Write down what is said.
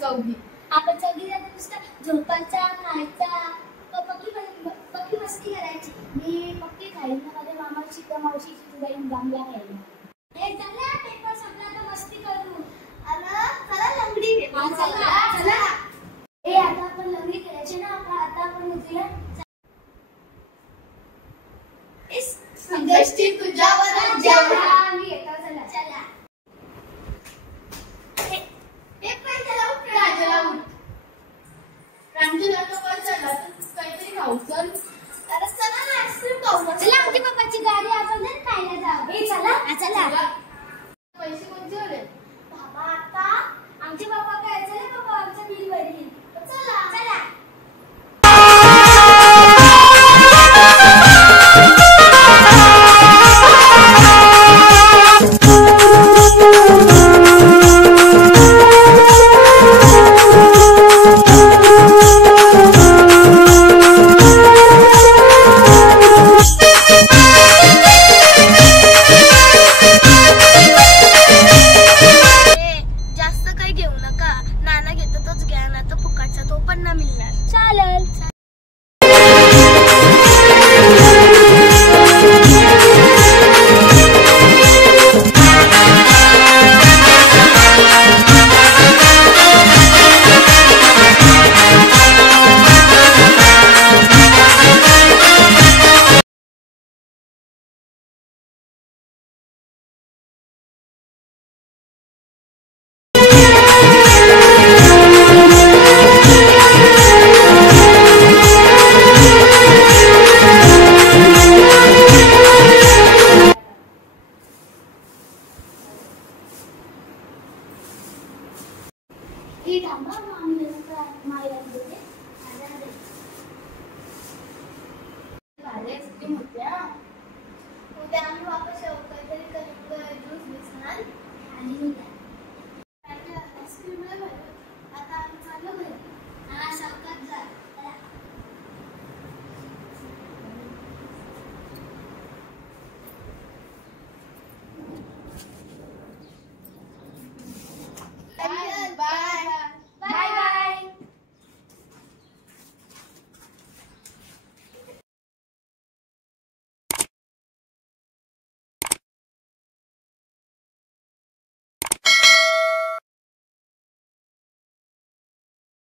चौघी. आपण चौघी नुसतं झोपायचा, खायचा, पक्की मस्ती करायची. मी पक्की खाईन ना माझ्या मामाची तर मावशीची जाईन गामला खायला. हे चला पेपर संपला तर मस्ती करू. चला लंगडी खेळू. चला. ए आता आपण लंगडी खेळायची ना, आता आपण उद्या इस संकष्टी तुझ्यावर जेवढा मी येतो. चला. पेपर चला उठ. राजाला उठ. रांजूला तो वर चला तर काहीतरी खाऊ चल. अरे चला ना आईस्क्रीम खाऊ. चला आमच्या पप्पाची गाडी आपण जर खायला जाऊ. ए चला. पैसे कोणते होते? बाबा आता आमचे बाबा काय चला बाबा आमच्या बिल भरली. चला. थांबा मामी मायला देते.